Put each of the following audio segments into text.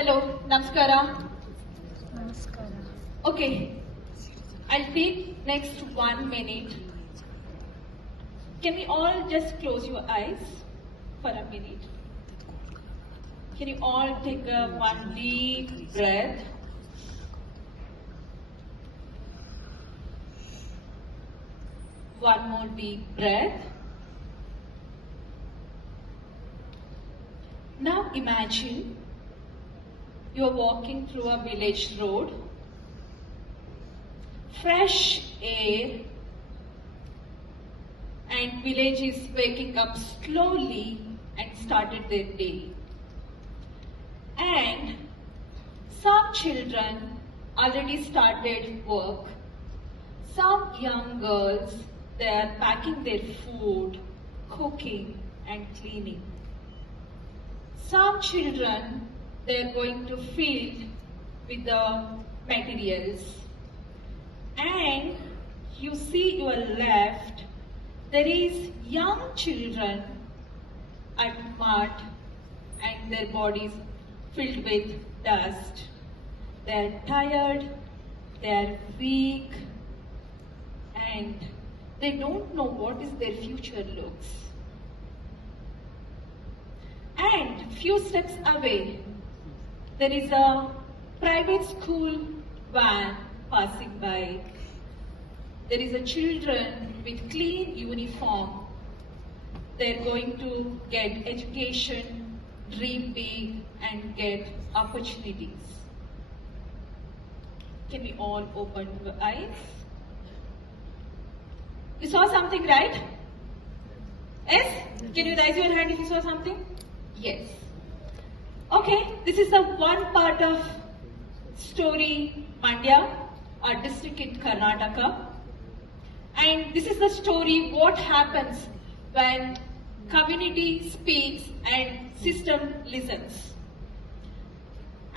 Hello, Namaskara. ನಮಸ್ಕಾರ. Okay, I'll take next 1 minute. Can we all just close your eyes for a minute? Can you all take one deep breath? One more deep breath. Now imagine you are walking through a village road. Fresh air and village is waking up slowly and started their day. And some children already started work. Some young girls, they are packing their food, cooking and cleaning. Some children, they are going to field with the materials. And you see your left, there is young children at mud and their bodies filled with dust. They are tired, they are weak, and they don't know what is their future looks. And few steps away, there is a private school van passing by. There is a children with clean uniform. They're going to get education, dream big and get opportunities. Can we all open your eyes? You saw something, right? Yes? Can you raise your hand if you saw something? Yes. Okay, this is the one part of story Mandya, our district in Karnataka. And this is the story what happens when community speaks and system listens.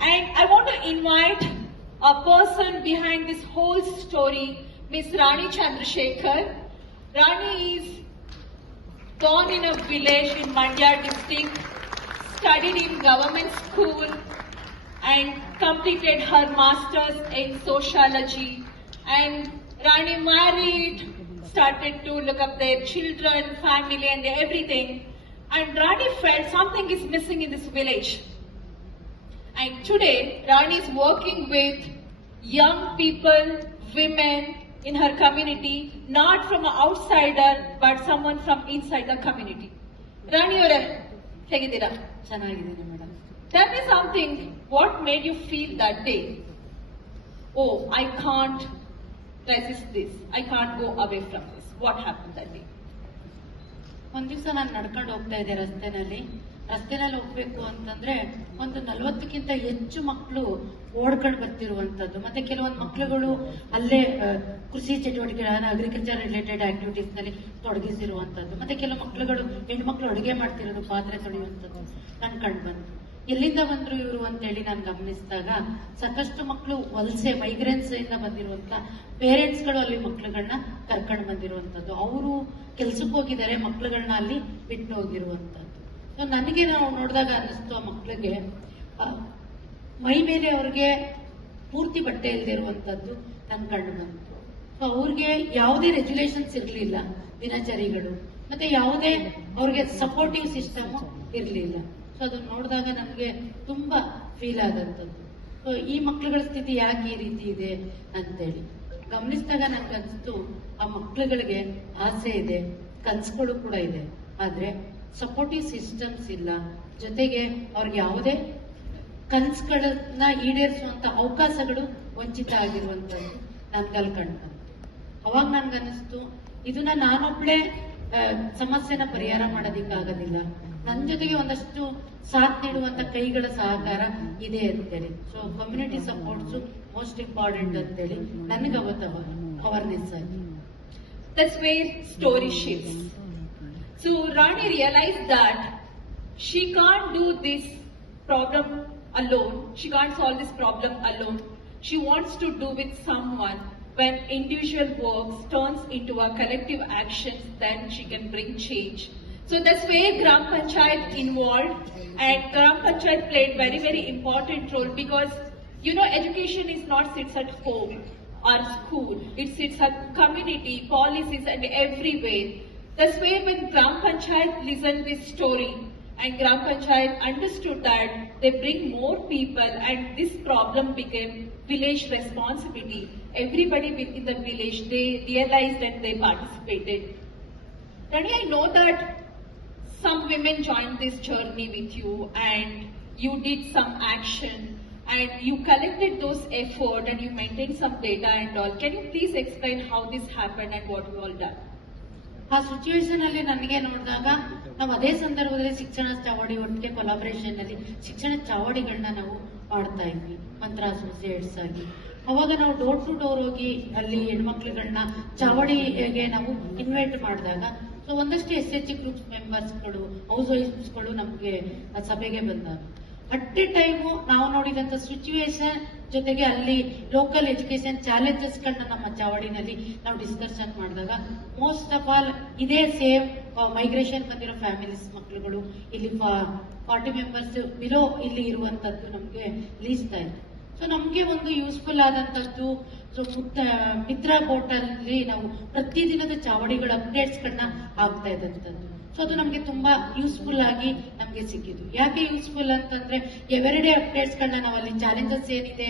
And I want to invite a person behind this whole story, Miss Rani Chandrasekhar. Rani is born in a village in Mandya district, studied in government school and completed her masters in sociology. And Rani married, started to look up their children, family and everything. And Rani felt something is missing in this village. And today Rani is working with young people, women in her community, not from an outsider but someone from inside the community. Rani ಅವರೇ ಹೇಗಿದ್ದೀರಾ? ಚೆನ್ನಾಗಿದ್ದೀನಿ madam. Tell me something, what made you feel that day? Oh, I can't resist this. I can't go away from this. What happened that day? ಒಂದ್ ದಿವಸ ನಾನು ನಡ್ಕೊಂಡು ಹೋಗ್ತಾ ಇದ್ದೆ ರಸ್ತೆನಲ್ಲಿ ಹೋಗ್ಬೇಕು ಅಂತಂದ್ರೆ ಒಂದು 40ಕ್ಕಿಂತ ಹೆಚ್ಚು ಮಕ್ಕಳು ಓಡ್ಕೊಂಡು ಬರ್ತಿರುವಂತದ್ದು. ಮತ್ತೆ ಕೆಲವೊಂದು ಮಕ್ಕಳುಗಳು ಅಲ್ಲೇ ಕೃಷಿ ಚಟುವಟಿಕೆಗಳನ್ನ ಅಗ್ರಿಕಲ್ಚರ್ ರಿಲೇಟೆಡ್ ಆಕ್ಟಿವಿಟೀಸ್ ನಲ್ಲಿ ತೊಡಗಿಸಿರುವಂತದ್ದು. ಮತ್ತೆ ಕೆಲವು ಮಕ್ಕಳುಗಳು ಹೆಣ್ಮಕ್ಳು ಅಡುಗೆ ಮಾಡ್ತಿರೋದು, ಪಾತ್ರೆ ತೊಳೆಯುವಂಥದ್ದು ನನ್ ಕಂಡು ಬಂತು. ಎಲ್ಲಿಂದ ಬಂದ್ರು ಇವರು ಅಂತೇಳಿ ನಾನು ಗಮನಿಸಿದಾಗ ಸಾಕಷ್ಟು ಮಕ್ಕಳು ವಲಸೆ ಮೈಗ್ರೆನ್ಸ್ ಇಂದ ಬಂದಿರುವಂತ ಪೇರೆಂಟ್ಸ್ಗಳು ಅಲ್ಲಿ ಮಕ್ಕಳುಗಳನ್ನ ಕರ್ಕೊಂಡು ಬಂದಿರುವಂತದ್ದು. ಅವರು ಕೆಲ್ಸಕ್ಕೆ ಹೋಗಿದ್ದಾರೆ, ಮಕ್ಕಳುಗಳನ್ನ ಅಲ್ಲಿ ಬಿಟ್ಟು ಹೋಗಿರುವಂತದ್ದು. ಸೊ ನನಗೆ ನಾವು ನೋಡಿದಾಗ ಅನ್ನಿಸ್ತು ಆ ಮಕ್ಕಳಿಗೆ ಮೈ ಮೇಲೆ ಅವ್ರಿಗೆ ಪೂರ್ತಿ ಬಟ್ಟೆ ಇಲ್ಲದೆ ಇರುವಂತದ್ದು ನನ್ ಕಂಡು ಬಂತು. ಸೊ ಅವ್ರಿಗೆ ಯಾವುದೇ ರೆಗ್ಯುಲೇಷನ್ಸ್ ಇರಲಿಲ್ಲ, ದಿನಚರಿಗಳು, ಮತ್ತೆ ಯಾವುದೇ ಅವ್ರಿಗೆ ಸಪೋರ್ಟಿವ್ ಸಿಸ್ಟಮ್ ಇರಲಿಲ್ಲ. ಸೊ ಅದನ್ನ ನೋಡಿದಾಗ ನನಗೆ ತುಂಬಾ ಫೀಲ್ ಆದಂಥದ್ದು. ಸೊ ಈ ಮಕ್ಕಳುಗಳ ಸ್ಥಿತಿ ಯಾಕೆ ಈ ರೀತಿ ಇದೆ ಅಂತೇಳಿ ಗಮನಿಸಿದಾಗ ನನ್ಗನ್ಸ್ತು ಆ ಮಕ್ಕಳುಗಳಿಗೆ ಆಸೆ ಇದೆ, ಕನ್ಸುಗಳು ಕೂಡ ಇದೆ, ಆದ್ರೆ ಸಪೋರ್ಟಿವ್ ಸಿಸ್ಟಮ್ಸ್ ಇಲ್ಲ. ಜೊತೆಗೆ ಅವ್ರಿಗೆ ಯಾವುದೇ ಕನ್ಸುಗಳನ್ನ ಈಡೇರಿಸುವಂತ ಅವಕಾಶಗಳು ವಂಚಿತ ಆಗಿರುವಂತದ್ದು ನನ್ಗಲ್ಲಿ ಕಂಡು. ಅವಾಗ ನನ್ಗನ್ನಿಸ್ತು ಇದನ್ನ ನಾನೊಬ್ಳೆ ಸಮಸ್ಯೆನ ಪರಿಹಾರ ಮಾಡೋದಿಕ್ಕಾಗೋದಿಲ್ಲ, ನನ್ನ ಜೊತೆಗೆ ಒಂದಷ್ಟು ಸಾಥ್ ನೀಡುವಂತ ಕೈಗಳ ಸಹಕಾರ ಇದೆ ಅಂತೇಳಿ. So community supports most important ಅಂತೇಳಿ ನನಗೆ ಅವತ್ತು ಅವೇರ್ನೆಸ್ ಆಗಿ. That's where story shifts. So Rani realized that she can't do this problem alone. She can't solve this problem alone. She wants to do with someone. When individual work turns into a collective action, then she can bring change. So that's where Gram Panchayat involved, and Gram Panchayat played very, very important role because, education is not sits at home or school. It sits at community, policies and everywhere. That's where when Gram Panchayat listened this story and Gram Panchayat understood that they bring more people and this problem became village responsibility. Everybody within the village, they realized and they participated. Rani, I know that some women joined this journey with you and you did some action and you collected those effort and you maintained some data and all. Can you please explain how this happened and what you all done? ಆ ಸಿಚುವೇಶನ್ ಅಲ್ಲಿ ನನಗೆ ನೋಡಿದಾಗ ನಾವು ಅದೇ ಸಂದರ್ಭದಲ್ಲಿ ಶಿಕ್ಷಣ ಚಾವಡಿ ಒಟ್ಟಿಗೆ ಕೊಲಾಬರೇಷನ್ ಅಲ್ಲಿ ಶಿಕ್ಷಣ ಚಾವಡಿಗಳನ್ನ ನಾವು ಮಾಡ್ತಾ ಇದ್ವಿ ಮಂತ್ರ ಅಸೋಸಿಯೇಟ್ಸ್ ಆಗಿ. ಅವಾಗ ನಾವು ಡೋರ್ ಟು ಡೋರ್ ಹೋಗಿ ಅಲ್ಲಿ ಹೆಣ್ಮಕ್ಳುಗಳನ್ನ ಚಾವಡಿಗೆ ನಾವು ಇನ್ವೈಟ್ ಮಾಡಿದಾಗ ಸೊ ಒಂದಷ್ಟು SHG ಗ್ರೂಪ್ಸ್ ಮೆಂಬರ್ಸ್ಗಳು ಹೌಸ್ ವೈಫ್ಸ್ಗಳು ನಮಗೆ ಸಭೆಗೆ ಬಂದಾಗ ಅಟ್ ಎ ಟೈಮು ನಾವು ನೋಡಿದಂತ ಸಿಚುವೇಶನ್ ಜೊತೆಗೆ ಅಲ್ಲಿ ಲೋಕಲ್ ಎಜುಕೇಶನ್ ಚಾಲೆಂಜಸ್ಗಳನ್ನ ನಮ್ಮ ಚಾವಡಿನಲ್ಲಿ ನಾವು ಡಿಸ್ಕಷನ್ ಮಾಡಿದಾಗ ಮೋಸ್ಟ್ ಆಫ್ ಆಲ್ ಇದೇ ಸೇಮ್ ಮೈಗ್ರೇಷನ್ ಬಂದಿರೋ ಫ್ಯಾಮಿಲೀಸ್ ಮಕ್ಕಳುಗಳು ಇಲ್ಲಿ 40 ಮೆಂಬರ್ಸ್ ಬಿಲೋ ಇಲ್ಲಿ ಇರುವಂತದ್ದು ನಮ್ಗೆ ಲೀಸ್ತಾ ಇತ್ತು. ಸೊ ನಮ್ಗೆ ಒಂದು ಯೂಸ್ಫುಲ್ ಆದಂತದ್ದು ಮಿತ್ರ ಪೋರ್ಟಲ್ ಅಲ್ಲಿ ನಾವು ಪ್ರತಿದಿನದ ಚಾವಡಿಗಳ ಅಪ್ಡೇಟ್ಸ್ ಗಳನ್ನ ಆಗ್ತಾ ಇದ್ದಂಥದ್ದು. ಸೊ ಅದು ನಮ್ಗೆ ತುಂಬಾ ಯೂಸ್ಫುಲ್ ಆಗಿ ನಮ್ಗೆ ಸಿಕ್ಕಿದ್ದು. ಯಾಕೆ ಯೂಸ್ಫುಲ್ ಅಂತಂದ್ರೆ ಎವರಿಡೇ ಅಪ್ಡೇಟ್ಸ್ ಗಳನ್ನ ನಾವು ಅಲ್ಲಿ ಚಾಲೆಂಜಸ್ ಏನಿದೆ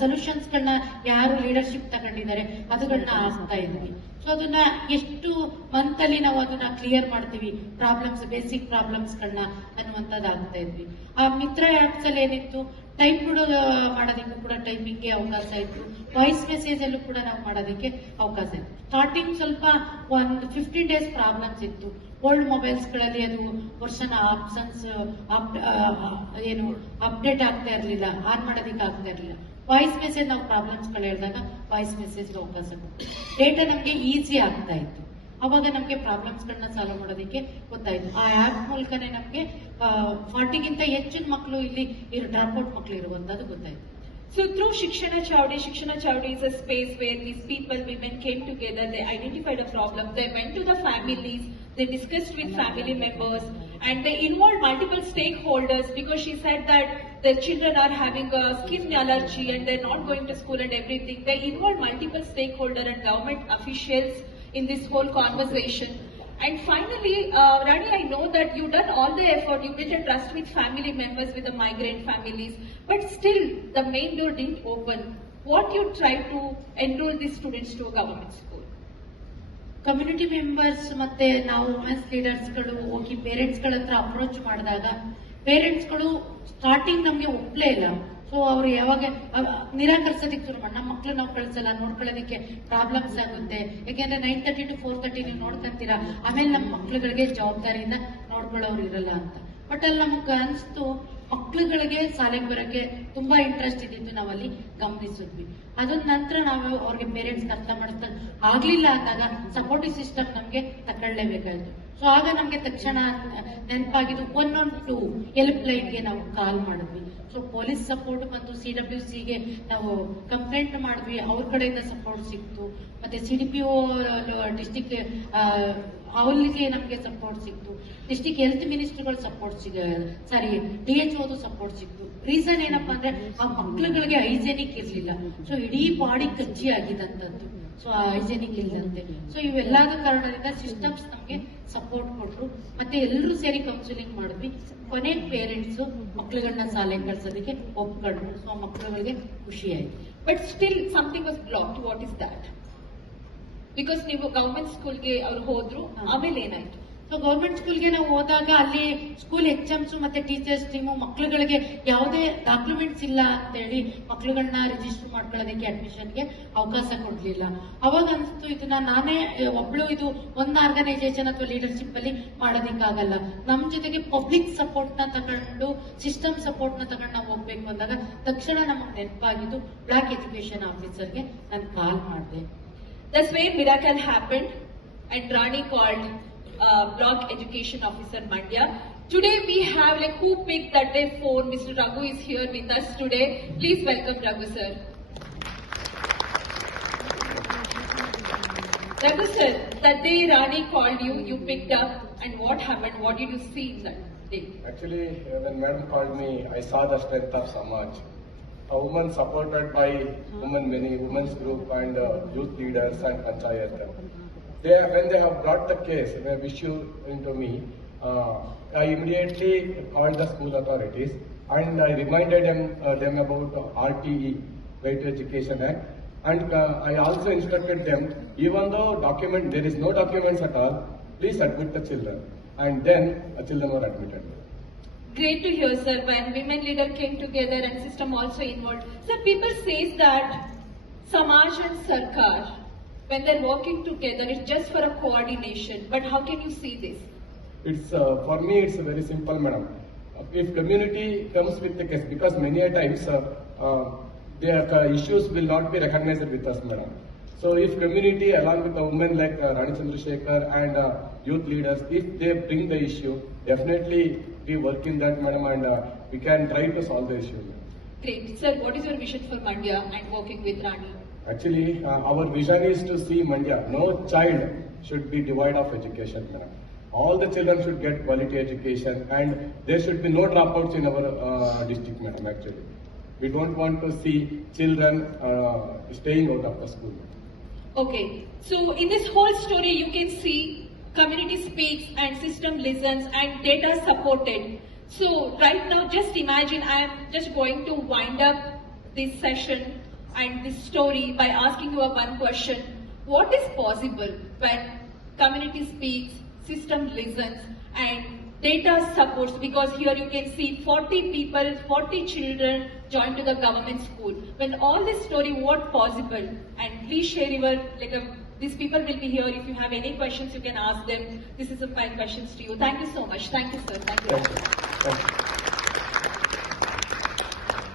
ಸೊಲ್ಯೂಷನ್ಸ್ ಗಳನ್ನ ಯಾರು ಲೀಡರ್ಶಿಪ್ ತಗೊಂಡಿದ್ದಾರೆ ಅದಗಳನ್ನ ಆಗ್ತಾ ಇದ್ವಿ. ಸೊ ಅದನ್ನ ಎಷ್ಟು ಮಂತ್ ಅಲ್ಲಿ ನಾವು ಅದನ್ನ ಕ್ಲಿಯರ್ ಮಾಡ್ತೀವಿ ಪ್ರಾಬ್ಲಮ್ಸ್ ಬೇಸಿಕ್ ಪ್ರಾಬ್ಲಮ್ಸ್ ಗಳನ್ನ ಅನ್ನುವಂಥದ್ದು ಆಗ್ತಾ ಇದ್ವಿ. ಆ ಮಿತ್ರ ಆಪ್ಸ್ ಅಲ್ಲಿ ಏನಿತ್ತು ಟೈಪ್ ಮಾಡೋದಕ್ಕೂ ಕೂಡ ಟೈಪಿಂಗ್ಗೆ ಅವಕಾಶ ಇತ್ತು, ವಾಯ್ಸ್ ಮೆಸೇಜ್ ಅಲ್ಲೂ ಕೂಡ ನಾವು ಮಾಡೋದಕ್ಕೆ ಅವಕಾಶ ಇತ್ತು. ಸ್ಟಾರ್ಟಿಂಗ್ ಸ್ವಲ್ಪ ಒಂದು 15 days ಪ್ರಾಬ್ಲಮ್ಸ್ ಇತ್ತು. ಓಲ್ಡ್ ಮೊಬೈಲ್ಸ್ ಗಳಲ್ಲಿ ಅದು ವರ್ಷನ್ ಆಪ್ಷನ್ಸ್ ಏನು ಅಪ್ಡೇಟ್ ಆಗ್ತಾ ಇರ್ಲಿಲ್ಲ, ಆನ್ ಮಾಡೋದಕ್ಕೆ ಆಗ್ತಾ ಇರ್ಲಿಲ್ಲ. ವಾಯ್ಸ್ ಮೆಸೇಜ್ ನಾವು ಪ್ರಾಬ್ಲಮ್ಸ್ ಗಳು ಹೇಳಿದಾಗ ವಾಯ್ಸ್ ಮೆಸೇಜ್ಗೆ ಅವಕಾಶ ಕೊಟ್ಟು ಡೇಟಾ ನಮ್ಗೆ ಈಸಿ ಆಗ್ತಾ ಇತ್ತು. ಅವಾಗ ನಮ್ಗೆ ಪ್ರಾಬ್ಲಮ್ಸ್ ಗಳನ್ನ ಸಾಲ್ವ್ ಮಾಡೋದಕ್ಕೆ ಗೊತ್ತಾಯ್ತು. ಆ ಆಪ್ ಮೂಲಕನೇ ನಮ್ಗೆ 40ಗಿಂತ ಹೆಚ್ಚಿನ ಮಕ್ಕಳು ಇಲ್ಲಿ ಡ್ರಾಪ್ಔಟ್ ಮಕ್ಕಳು ಇರುವಂತದ್ದು ಗೊತ್ತಾಯ್ತು. So through Shikshana Chavdi is a space where these people, women came together, they identified a problem, they went to the families, they discussed with family members and they involved multiple stakeholders because she said that their children are having a skin allergy and they're not going to school and everything. They involved multiple stakeholders and government officials in this whole conversation. And finally, Rani, I know that you done all the effort, you built a trust with family members, with the migrant families, but still the main door didn't open. What you tried to enroll these students to a government school? Community members ಮತ್ತೆ ನಾವು women's leaders ಗಳು ಹೋಗಿ ಪೇರೆಂಟ್ಸ್ ಗಳ ಹತ್ರ ಅಪ್ರೋಚ್ ಮಾಡಿದಾಗ ಪೇರೆಂಟ್ಸ್ ಗಳು ಸ್ಟಾರ್ಟಿಂಗ್ ನಮ್ಗೆ ಒಪ್ಲೇ ಇಲ್ಲ. ಸೊ ಅವ್ರು ಯಾವಾಗ ನಿರಾಕರಿಸೋದಿಕ್ ಶುರು ಮಾಡಿ ನಮ್ಮ ಮಕ್ಳು ನಾವು ಕಳ್ಸಲ್ಲ, ನೋಡ್ಕೊಳ್ಳೋದಕ್ಕೆ ಪ್ರಾಬ್ಲಮ್ಸ್ ಆಗುತ್ತೆ, ಯಾಕೆಂದ್ರೆ 9:30 to 4:30 ನೀವು ನೋಡ್ಕೊಂತೀರಾ, ಆಮೇಲೆ ನಮ್ಮ ಮಕ್ಳುಗಳಿಗೆ ಜವಾಬ್ದಾರಿಯಿಂದ ನೋಡ್ಕೊಳ್ಳೋರು ಇರಲ್ಲ ಅಂತ. ಬಟ್ ಅಲ್ಲಿ ನಮಗ್ ಅನ್ಸ್ತು ಮಕ್ಳುಗಳಿಗೆ ಶಾಲೆಗೆ ಬರೋಕ್ಕೆ ತುಂಬಾ ಇಂಟ್ರೆಸ್ಟ್ ಇದ್ದಿದ್ದು ನಾವಲ್ಲಿ ಗಮನಿಸಿದ್ವಿ. ಅದ್ರ ನಂತರ ನಾವು ಅವ್ರಿಗೆ ಪೇರೆಂಟ್ಸ್ ಅರ್ಥ ಮಾಡಿಸ್ತಾ ಆಗ್ಲಿಲ್ಲ ಅಂದಾಗ ಸಪೋರ್ಟಿವ್ ಸಿಸ್ಟಮ್ ನಮ್ಗೆ ತಗೊಳ್ಳೇಬೇಕಾಯ್ತು. ಸೊ ಆಗ ನಮ್ಗೆ ತಕ್ಷಣ ನೆನಪಾಗಿದ್ದು 112 ಹೆಲ್ಪ್ ಲೈನ್ಗೆ ನಾವು ಕಾಲ್ ಮಾಡಿದ್ವಿ. ಸೊ ಪೊಲೀಸ್ ಸಪೋರ್ಟ್ ಬಂತು, CWCಗೆ ನಾವು ಕಂಪ್ಲೇಂಟ್ ಮಾಡಿದ್ವಿ, ಅವ್ರ ಕಡೆಯಿಂದ ಸಪೋರ್ಟ್ ಸಿಕ್ತು. ಮತ್ತೆ CDPO ಡಿಸ್ಟಿಕ್ ಅವರಿಗೆ ನಮ್ಗೆ ಸಪೋರ್ಟ್ ಸಿಕ್ತು, ಡಿಸ್ಟಿಕ್ ಹೆಲ್ತ್ ಮಿನಿಸ್ಟರ್ಗಳು ಸಪೋರ್ಟ್ DHO ಸಪೋರ್ಟ್ ಸಿಕ್ತು. ರೀಸನ್ ಏನಪ್ಪಾ ಅಂದ್ರೆ ಆ ಮಕ್ಳುಗಳಿಗೆ ಹೈಜೆನಿಕ್ ಇರ್ಲಿಲ್ಲ. ಸೊ ಇಡೀ ಬಾಡಿ ಕಜ್ಜಿ ಆಗಿದಂತದ್ದು, ಸೊ ಹೈಜೆನಿಕ್ ಇಲ್ಲದಂತೆ. ಸೊ ಇವೆಲ್ಲದ ಕಾರಣದಿಂದ ಸಿಸ್ಟಮ್ಸ್ ನಮ್ಗೆ ಸಪೋರ್ಟ್ ಕೊಟ್ರು. ಮತ್ತೆ ಎಲ್ಲರೂ ಸೇರಿ ಕೌನ್ಸಿಲಿಂಗ್ ಮಾಡಿದ್ವಿ. ಕೊನೆ ಪೇರೆಂಟ್ಸ್ ಮಕ್ಳುಗಳನ್ನ ಶಾಲೆಗೆ ಕಳ್ಸೋದಕ್ಕೆ ಒಪ್ಕೊಂಡ್ರು. ಸೊ ಮಕ್ಳುಗಳಿಗೆ ಖುಷಿ ಆಯ್ತು. But still something was blocked. What is that? Because ನೀವು ಗವರ್ಮೆಂಟ್ ಸ್ಕೂಲ್ಗೆ ಅವ್ರು ಹೋದ್ರು, ಆಮೇಲೆ ಏನಾಯ್ತು? ಸೊ ಗೌರ್ಮೆಂಟ್ ಸ್ಕೂಲ್ಗೆ ನಾವು ಹೋದಾಗ ಅಲ್ಲಿ ಸ್ಕೂಲ್ HMs ಮತ್ತೆ ಟೀಚರ್ಸ್ ಟೀಮು ಮಕ್ಳುಗಳಿಗೆ ಯಾವುದೇ ಡಾಕ್ಯುಮೆಂಟ್ಸ್ ಇಲ್ಲ ಅಂತ ಹೇಳಿ ಮಕ್ಳುಗಳನ್ನ ರಿಜಿಸ್ಟರ್ ಮಾಡ್ಕೊಳ್ಳೋದಕ್ಕೆ ಅಡ್ಮಿಷನ್ಗೆ ಅವಕಾಶ ಕೊಡ್ಲಿಲ್ಲ. ಅವಾಗ ಅನ್ಸ್ತು ಇದನ್ನ ನಾನೇ ಒಬ್ಳು ಇದು ಒಂದು ಆರ್ಗನೈಸೇಷನ್ ಅಥವಾ ಲೀಡರ್ಶಿಪ್ ಅಲ್ಲಿ ಮಾಡೋದಿಕ್ಕಾಗಲ್ಲ, ನಮ್ ಜೊತೆಗೆ ಪಬ್ಲಿಕ್ ಸಪೋರ್ಟ್ ನ ತಗೊಂಡು ಸಿಸ್ಟಮ್ ಸಪೋರ್ಟ್ ನ ತಗೊಂಡು ನಾವು ಹೋಗ್ಬೇಕು ಅಂದಾಗ ತಕ್ಷಣ ನಮಗ್ ನೆನಪಾಗಿದ್ದು ಬ್ಲಾಕ್ ಎಜುಕೇಶನ್ ಆಫೀಸರ್ಗೆ ನಾನು ಕಾಲ್ ಮಾಡಿದೆ. That's where miracle happened and Rani called Block Education Officer Mandya. Today we have who picked that day phone. Mr. Raghu is here with us today. Please welcome Raghu sir. Raghu sir, that day Rani called you, you picked up and what happened? What did you see in that day? Actually, when Madam called me, I saw the strength of Samaj. A woman supported by many women's group and youth leaders and panchayat. When they have brought the case, the issue into me, I immediately called the school authorities and I reminded them about RTE, Right to Education Act, and I also instructed them, even though there is no documents at all, please admit the children. And then children were admitted. Great to hear, sir, when women leader came together and system also involved. Sir, people says that Samaj and Sarkar, when they're working together, it's just for a coordination. But how can you see this? It's for me, it's very simple, madam. If community comes with the case, because many a times their issues will not be recognized with us, madam. So if community, along with the women like Rani Chandrasekhar and youth leaders, if they bring the issue, definitely we work in that, madam, and we can try to solve the issue. Great. Sir, what is your vision for Mandya and working with Rani? Actually, our vision is to see Mandya. No child should be devoid of education, madam. All the children should get quality education and there should be no dropouts in our district, madam, actually. We don't want to see children staying out of the school. Okay, so in this whole story you can see community speaks and system listens and data supported. So right now just imagine I am just going to wind up this session and this story by asking you one question. What is possible when community speaks, system listens and data supports, because here you can see 40 people, 40 children joined to the government school. When all this story, what possible? And please share your, these people will be here. If you have any questions, you can ask them. This is my questions to you. Thank you so much. Thank you, sir. Thank you. Thank you. Thank you.